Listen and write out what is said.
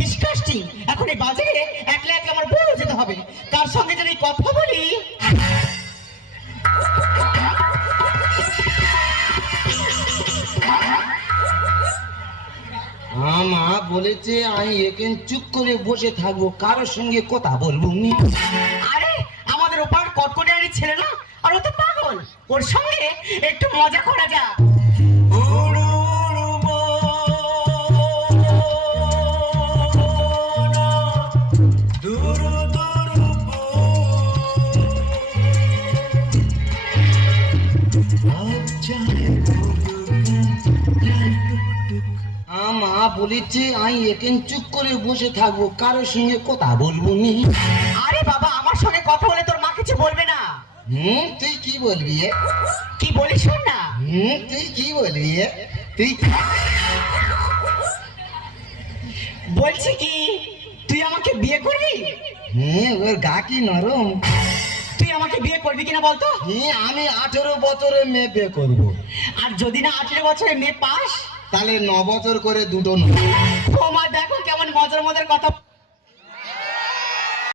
Disgusting. এখন এই বাজারে একলা একলা আমার বড় যেতে হবে, কার সঙ্গে যদি কথা বলি। আমা বলেছে আমি এখানে চুপ করে বসে থাকবো, কারোর সঙ্গে কথা বলবো নি। আরে আমাদের ওপার কটকটিয়ারি ছেলে না, আর ও তো পাগল, ওর সঙ্গে একটু মজা করা যাক। আমা বলেছে আমি এখানে চুপ করে বসে থাকবো, কারোর সঙ্গে কথা বলবো নি। আরে বাবা, আমার সঙ্গে কথা বলে তোর মা কিছু বলবে না। তুই কি বলবি? কি বলিস শোন না। তুই কি বলবি? তুই বলছি কি, তুই আমাকে বিয়ে করবি? ওর গা কি নরম। তুই আমাকে বিয়ে করবি কিনা বলতো? আমি 18 বছরের মেয়ে বিয়ে করবো। আর যদি না 18 বছরের মেয়ে পাস, তাহলে 9 বছর করে দুটো নয়। ও মা দেখো